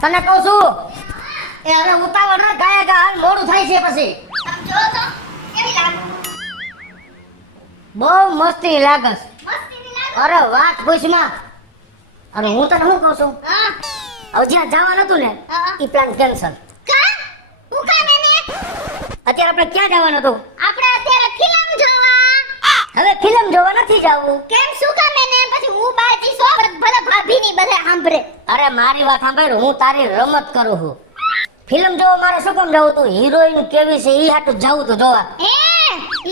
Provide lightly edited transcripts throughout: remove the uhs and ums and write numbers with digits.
તને કહું છું એ હવે ઉતાવળ ન ગાય હાલ મોડું થાય છે પછી આમ જો તો કેવી લાગુ? બહુ મસ્તી લાગસ. મસ્તીની લાગુ. અરે વાત પૂછમાં. અરે હું તને શું કહું છું હા. હવે જ્યાં જવાનું હતું ને હા. ઈ પ્લાન કેન્સલ. કા? હું કામ એને? અત્યારે આપણે ક્યાં જવાનું હતું? આપણે અત્યારે ફિલ્મ જોવા. હવે ફિલ્મ જોવા નથી જવું. કેમ શું કામ એને? પછી હું બાજી સો ભલે ભાભીની બધે સાંભળે. અરે મારી વાત સાંભળ, હું તારી રમત કરું છું. ફિલ્મ જોવા મારે શું કામ જવું તું? હિરોઈન કેવી છે ઈ હાટું જવું તું જોવા. હે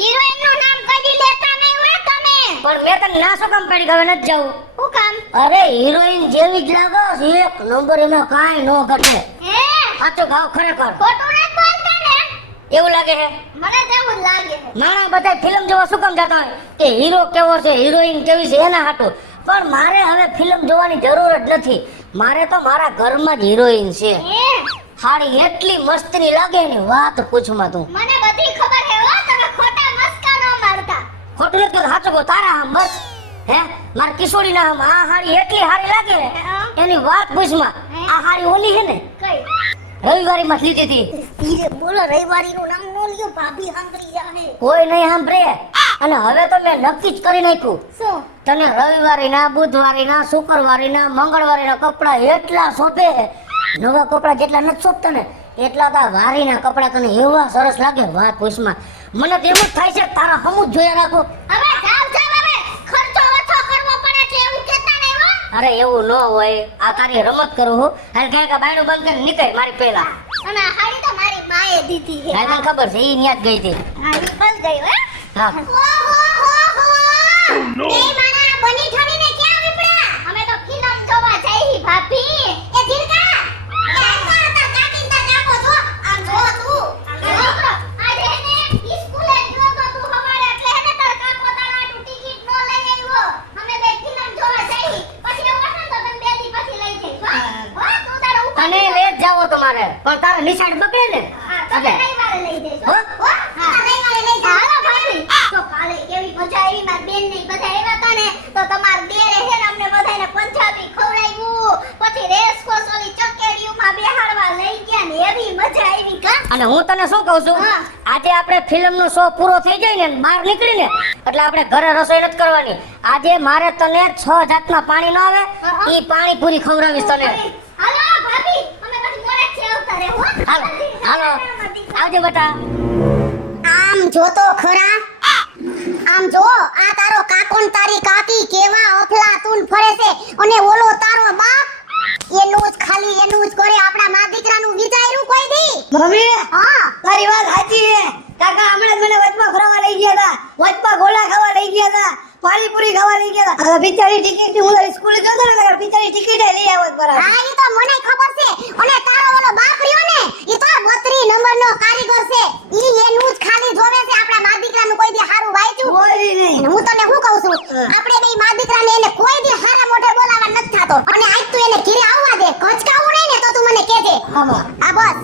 હિરોઈન નું નામ કદી લેતા નહીં હોય તમે. પણ મેં તને ના શું કામ પડી હવે નથી જવું? હું કામ? અરે હિરોઈન જેવી જ લાગો છો, એક નંબર એમાં કાંઈ નો ઘટે. હે સાચું ગાવ ખરેખર. ખોટું નથી બોલતા ને. એવું લાગે છે મને તો એવું જ લાગે છે. માણા બધા ફિલ્મ જોવા શું કામ જતા હોય કે હીરો કેવો છે હિરોઈન કેવી છે એના હાટું. પણ મારે હવે ફિલ્મ જોવાની જરૂર જ નથી. મારે તો મારા ઘરમાં જ હિરોઈન છે. હે હાડી એટલી મસ્તની લાગે ને વાત પૂછમાં તું. મને બધી ખબર છે હો, તમે ખોટા મસ્કા ન મારતા. ખોટું નથી તો સાચું કહો તારા આમ બસ. હે મારા કિશોરી ના આમ આ હાડી એટલી હારી લાગે ને એની વાત પૂછમાં. આ હાડી ઓલી છે ને કઈ? રવિવારી માં લીધી હતી. ધીરે બોલો, રવિવારી નું નામ નો લ્યો, ભાભી સાંભળી જાહે. કોઈ નહીં સાંભળે. અને હવે તો મેં નક્કી જ કરી નાખ્યું શું? તને રવિવારી ના બુધવારી ના શુક્રવારી ના મંગળવારી ના કપડા એટલા સોંપે. નવા કપડા જેટલા નથી સોંપતા ને એટલા તો વારી ના કપડા તને એવા સરસ લાગે વાત પૂછમાં. મને તો એમ જ થાય છે તારા હમું જ જોયા રાખો. હવે જાવ જાવ, હવે ખર્ચો ઓછો કરવો પડે છે એવું કહેતા નહીં હો. અરે એવું ન હોય, આ તારી રમત કરું હું. હાલ કાંઈ કા બાયણું બંધ કરીને નીકળ મારી પહેલા. અને આ હાડી તો મારી માએ દીધી છે. કાંઈ તને ખબર છે ઈ ન્યા જ ગઈ હતી. હાડી બસ ગઈ હો. હા ઓહો એ મારા બની ઠણીને ક્યાં વિપડા? અમે તો ફિલ્મ જોવા જઈ ભાભી. એ જીરકા ક્યાં હતા કાકીતા જાકો છો? આમ જો તું. આજે એને સ્કૂલે ગયો તો તું હવારે એટલે એને તાર કાકો તારાટુ ટિકિટ નો લઈ આવ્યો. અમે બે ફિલ્મ જોવા જઈ. પછી એવું હશે તો તને બે દી પછી લઈ જઈશ. હો તું તારો ઉપર. અને લે જ જાવો તમારે પણ તારા નિશાળ બગડે ને હા તો રવિવારે લઈ જઈશ. હો? હો હા રવિવારે લઈ જા. હાલો ભાઈ. તો કાલે કેવી મજા આવી, માર બેન ને બધા આવ્યા હતા ને તો તમાર દેરે છે ને અમને બધાને પંજાબી ખવડાવ્યું. પછી રેસકોર્સ ઓલી ચકેડીઓમાં બેહાડવા લઈ ગયા ને એવી મજા આવી કા. અને હું તને શું કહું છું હા. આજે આપણે ફિલ્મ નો શો પૂરો થઈ જાય ને બહાર નીકળીને એટલે આપણે ઘરે રસોઈ નથી કરવાની. આજે મારે તને 6 જાતના પાણી ન આવે હા. ઈ પાણી પૂરી ખવડાવીશ તને. હાલો ભાભી અમે પછી મોડે છે આવતા રે હો. હાલો હાલો આવજે બેટા. આમ જો તો ખરા. આમ જો આ તારો કાકો ને તારી કાકી કેવા અફલાતુન ફરે છે અને ઓલો તારો બાપ એનું જ ખાલી એનું જ કરે. આપણા મા દીકરાનું વિચાર્યું કોઈ દી? મમ્મી હા તારી વાત સાચી છે. કાકા હમણાં જ મને વચમાં ફરવા લઈ ગયા હતા. વચમાં ગોલા ખાવા લઈ ગયા હતા. પાણીપુરી ખાવા લઈ ગયા હતા. બિચારી ટિકિટ હું સ્કૂલે ગયો હતો ને બિચારી ટિકિટ લઈ આવ્યો બરાબર. હા ઈ તો મને ખબર છે. અને તારો ઓલો બાપ રહ્યો ને ઈ તો 32 નંબરનો કારીગર છે. ઈ એનું જ ખાલી જોવે છે. આપણા મા દીકરાનું કોઈ દી હારું વાંચ્યું કોઈ નહીં. અને હું તને શું કહું છું, આપણે બે મા દીકરાને એને કોઈ દી હારા મોઢે બોલાવા નથી થાતો. અને આજ તું એને ઘરે આવવા દે. કચકાવું નહીં ને તો તું મને કહેજે. હા આ બસ.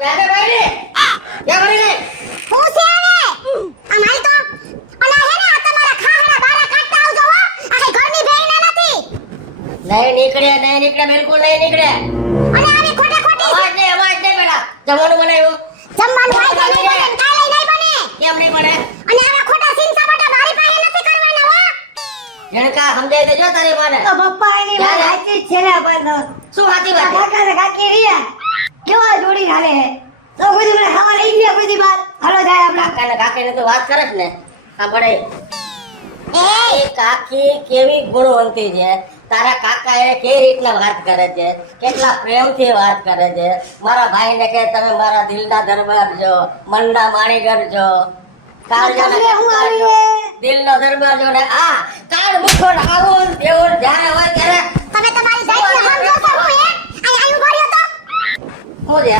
ક્યાં ભાઈ રે ક્યાં ભાઈ રે હું છે હવે આમ હાલ તો. અને હે ને આ તમારા ખાહડા બારા કાઢતા આવજો હો. આ કઈ ઘરની બેયના નથી. નહીં નીકળે બિલકુલ નહીં નીકળે. અને આવી ખોટે ખોટી અવાજ નહીં બેટા. જમવાનું બનાવ્યું જમવાનું હોય કે નહીં બને, કાલે નહીં બને. કેમ નહીં બને? અને આવા ખોટા સિંસા બટા મારી પાસે નથી કરવાના હો. જણકા સમજાઈ દેજો તારી માને. તો પપ્પા એની વાત સાચી જ છે ને પણ શું સાચી વાત છે? કાકા ને કાકી રહ્યા કેવા જોડી હાલે હે તો કોઈ દી મને ખાવા લઈ ગયા કોઈ દી બાર હાલો જાય આપડા કાકાને કાકીને તો વાત કરે જ ને. સાંભળે એ એ કાકી કેવી ગુણવંતી છે. તારા કાકા એ કેવી રીતના વાત કરે છે, કેટલા પ્રેમથી વાત કરે છે. મારા ભાઈને કે તમે મારા દિલના દરબાર છો, મનના માણીગર છો, કાળજાના તમને હું કાકા છો, દિલનો દરબાર છો ને આ કાળ મુખો આવું તેવું જ્યારે હોય ત્યારે તમે તમારી જાતને સમજો છો હું હે? અહીં આયું ભર્યો તો. હું છે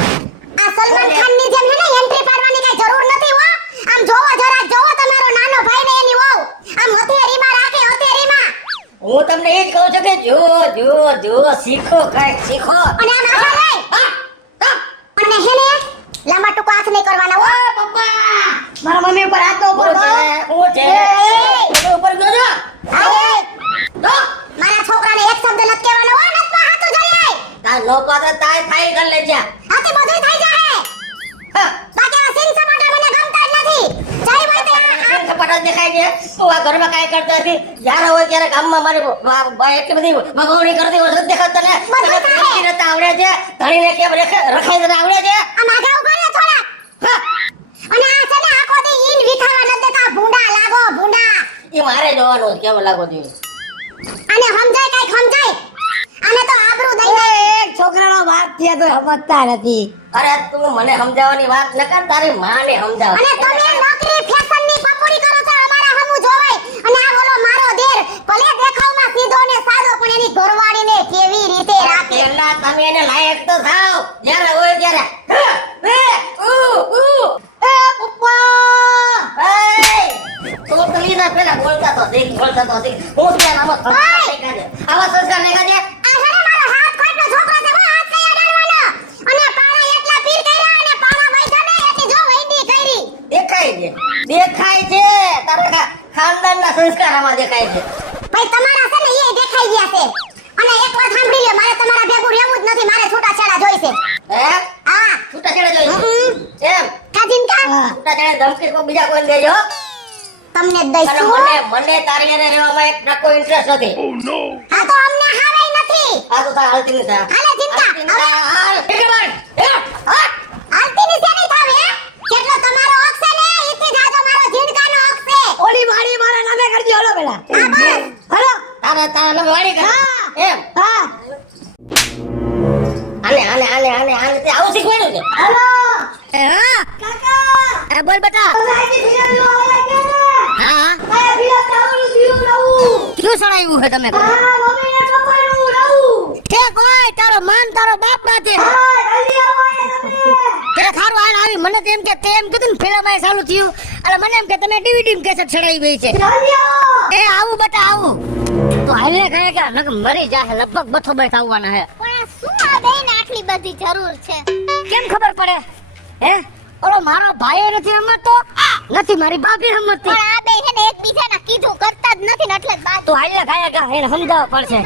આ સલમાન ખાન ની જેમ હે ને એન્ટ્રી પાડવાની કઈ જરૂર નથી હો. આમ જોવો જરા જોવો તમારો નાનો ભાઈ ને એની વહુ આમ હથેળીમાં રાખે હથેળીમાં. હું તમને એ જ કહું છું કે જુઓ શીખો કઈક શીખો. અને આમ આખા લઈ અને હે ને લાંબા ટૂંકા હાથ નહીં કરવાના હો. પપ્પા મારા મમ્મી ઉપર હાથ તો ઉપર દો. હું છે ઉપર ગયો આ એ મારા છોકરાને એક શબ્દ નથી કહેવાનો હો. નથી હાથું જોઈએ. નો પાત્ર તાય ફાઇલ કરી લેજે. આથી બધું થઈ જાય હા, બાકી આ સીન સપાટા મને ગમતા જ નથી જય હોય તે આ સપાટા દેખાય છે. તું આ ઘરમાં કાંઈ કરતો નથી. જ્યારે હોય ત્યારે ગામમાં મારી એટલી બધી મગવણી કરતી હોય નથી દેખાતું તને? તને પીઠી રહેતા આવડે છે? ધણીને કેમ રખાઈ દેતા આવડે છે? આ માગા ઉભા રહો થોડા હા, અને આ છે ને આખો દી ઈન વિખાવા ન દેતા ભૂંડા લાગો ભૂંડા એ મારે જોવાનું છે, કેમ લાગો જોઈએ. અને સમજાય કઈ સમજાય આને તો આબરૂ દઈ દે એક છોકરાનો બાપ થયા તો સમજતા નથી. અરે તું મને સમજાવવાની વાત ન કર, તારી માને સમજાવ. અને તમે નોકરી ફેશનની પકોડી કરો છો અમારા હમુ જોવાય અને આ ઓલો મારો દેર ભલે દેખાવમાં સીધો ને સાદો પણ એની ઘરવાળીને કેવી રીતે રાખે પેલા તમે એને લાયક તો થાવ, જ્યારે હોય ત્યારે. એ પપ્પા તું તો લીધા પેલા બોલતા તો દેખ, બોલતા તો દેખ. હું ત્યાં આમાં સંસ્કાર નહીં કાઢે. આવા સંસ્કાર નહીં કાઢે. આ છે ને મારો હાથ કોટનો છોકરો છે હું હાથ કઈ અડાડવાનો અને પાણા એટલા પીર કર્યા અને પાણા વૈધા ને એટલે જો વૈંડી કરી દેખાય છે, દેખાય છે. તારા ખાનદાનના સંસ્કાર આમાં દેખાય છે. ભાઈ તમારા છે ને એ દેખાઈ ગયા છે અને એક વાત સાંભળી લે મારે તમારા ભેગું રહેવું જ નથી મારે છૂટાછેડા જોઈશે હે? હા છૂટાછેડા જોઈશે? એમ? કાજીન કા છૂટાછેડા ધમકી કોઈ બીજા કોઈને દેજો. તમને જ અને દઈશું મને તારી હારે રહેવામાં એક ટકો ઇન્ટરેસ્ટ નથી. હા તો અમને હાવે નથી આ તો તાર હાલતી નથી. હાલે ચિંતા હાલતી નથી. હાલ, ઠીક છે ભાઈ. હાલ. હાલતી ની શેની થાવે હે જેટલો તમારો હક છે ને ઈથી જાજો મારો જીંદગાનો હક છે ઓલી મારી મારા નામે કરજો. હલો પેલા હા બસ હલો. તારા નામે વાડી કર. હા. એમ? હા આને તે આવું શીખવાડ્યું છે. હલો હા. કાકા બોલ બેટા. તમે આજી ફિલ્મ જોવા લાગ્યા ને? હા. આ ફિલ્મ ચાલુ થયું નવું. શું સડાવ્યું છે તમે? હા મમ્મીને પપ્પાનું નવું. કે કોઈ તારો માન તારો બાપ નાચે. હા જલ્દી આવો અહીંયા તમે. તેરે ખારું આને આવી મને તો એમ કે તે એમ કીધું ને ફિલ્મ આ ચાલુ થયું એટલે મને એમ કે તમે ડીવીડી માં કેસેટ ચડાવી ગઈ છે. જલ્દી આવો. એ આવું બેટા આવું. તો હાલે કહે કે નક મરી જાહે લગભગ બથો બેઠ આવવાના હે. પણ શું આ બેન આટલી બધી જરૂર છે કેમ ખબર પડે? હે? ઓલો મારો ભાઈ નથી સમજતો, નથી મારી ભાભી સમજતી. પણ આ બે છે ને એકબીજાના કીધું કરતા જ નથી ને એટલે જ બાત તો હાલે ગાયા ગા એને સમજાવવા પડશે.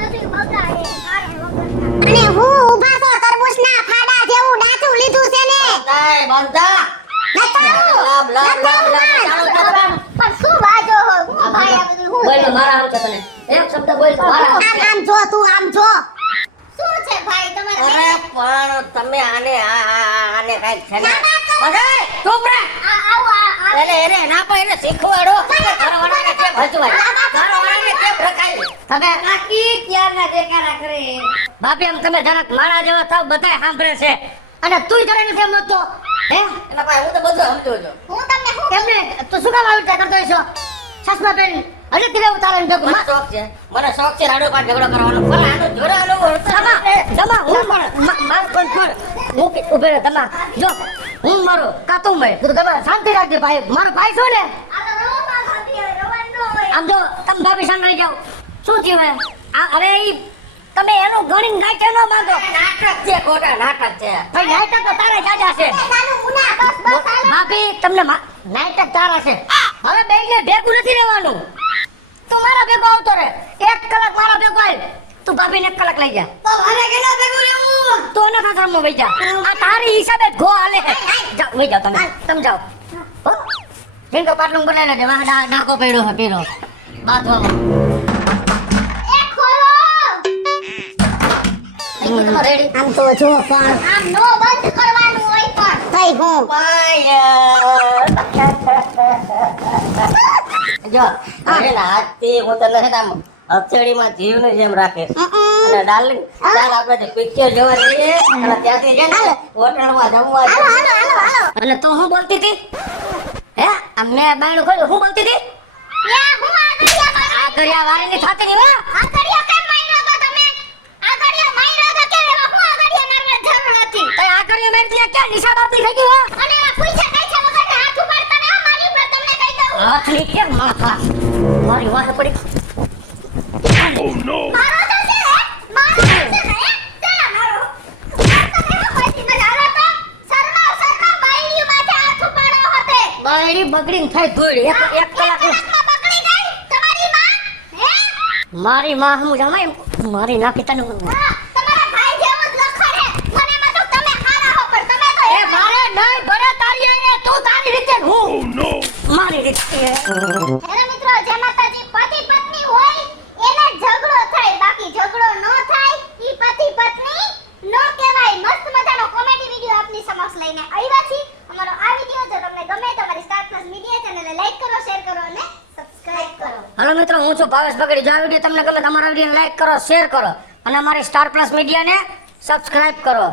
અને હું ઊભા તો તરબૂચના ફાડા જેવું ડાચું લીધું છે ને નહીં બંધા. બતાવું પણ શું વાજો હો હું ભાઈ આ બધું હું બોલ મારા આમ છે તને. એક શબ્દ બોલ મારા. આમ જો તું આમ જો શું છે ભાઈ તમારે અરે પણ તમે આને કાંઈક છે ને. ના, ના, તો- અરે, ચૂપ રહે. એને ના પણ એને શીખવાડો કે ઘરવાળાને કેમ હચવાય, ઘરવાળાને કેમ રખાય. તમે કાકી ક્યારના દેખાડા કરે. બાપી આમ તમે જરાક મારા જેવા થાવ બધાય સાંભળે છે અને તુંય જરા નથી સમજતો. હે? એના પાસે હું તો બધું સમજુ છું. હું તમને શું કેમને તું શું કામ આવી રીતે કરતો હશો? ચશ્મા પહેરી હજી તીરે ઉતારણ ભેગું. મને શોખ છે રાડો પાડ ઝઘડો કરવાનો. પણ આનો જોડાનો તમા હું માર પણ છોડ હું ઉભે રહે તમા જો હું મારો કાતું મે તું તમા શાંતિ રાખજે ભાઈ મારો ભાઈ છો ને. આમ જો તમે ભાભી સામે રહી જાઓ. શું થયું હે? આ અરે ઈ તમે એનું ગણીને ગાંઠે ન માંગો. નાટક છે ખોટા નાટક છે. ભાઈ નાટક તો તારા જાજા છે. નાનું મુના બસ બસ હાલો. ભાભી તમને નાટક તારા છે. હવે બેને ભેગું નથી રહેવાનું. તું મારા ભેગો આવતો રહે. 1 કલાક મારા ભેગો આવ. તું ભાભીને 1 કલાક લઈ જા. તો મારે કેના ભેગું રહેવું? તો નખા ઘરમાં વઈ જા. આ તારી હિસાબે ગો હાલે છે. જાઓ વઈ જાઓ તમે જાઓ. હો જીંકો પાટલું બનાવી લેજે. વાહ ડાકો પડ્યો છે પીરો બાથવામાં. એ ખોલો રેડી આમ તો જો પણ આમ નો બંધ કરવાનું હોય પણ થઈ ગયું જો અરે હાથથી હું તને છે ને આમ હથેળીમાં જીવને જેમ રાખે અને ડાર્લિંગ ચાલ આપણે જે પિક્ચર જોવા જઈએ અને ત્યાંથી છે ને હોટલમાં જમવા હાલો હાલો હાલો હાલો અને તું શું બોલતી હતી? હે અમને બાયણું ખોલ્યું શું બોલતી હતી? યા હું આ ઘડિયા વારીની થાતી ની હે? ઘડિયા કેમ માર્યો તો તમે આ ઘડિયા માર્યો તો કે એમાં હું આ ઘડિયા મારવા જરૂર હતી તો આ ઘડિયા મારી ત્યાં ક્યાં નિશાબ આપતી થઈ ગઈ હે? અને આ પૂછા કઈ છે વગર હાથ ઉપાડતા ના મારી ઉપર તમને કહી દઉં હાથની કેમ માથા મારી વાહ પડી. મારો તો છે મારો તો છે હે ચાલો મારો તમે કોઈ બજારો તો શર્મા બાયડી માથે હાથ ઉપાડો હોતે બાયડી બગડીને થાય ધોળ એક કલાક કલાકમાં પકડી ગઈ તમારી માં હે મારી માં હું જમાય મારી નાખી તને હા તમારા ભાઈ જેવો જ લખણ હે છે ને હું મારી દીકરી હેલો મિત્રો, જે માતાજી પતિ પત્ની હોય એને ઝઘડો થાય, બાકી ઝઘડો ન થાય ઈ પતિ પત્ની નો કહેવાય. મસ્ત મજાનો કોમેડી વિડિયો આપની સમક્ષ લઈને આવ્યા છીએ. અમારો આ વિડિયો જો તમને ગમે તો અમારી સ્ટાર પ્લસ મીડિયા ચેનલને લાઈક કરો, શેર કરો અને સબસ્ક્રાઇબ કરો. હાલો મિત્રો, હું છું ભાવેશ બગડી. જો આ વિડીયો તમને ગમે તો અમારા વિડીયોને લાઈક કરો, શેર કરો અને અમારી સ્ટાર પ્લસ મીડિયાને સબસ્ક્રાઇબ કરો.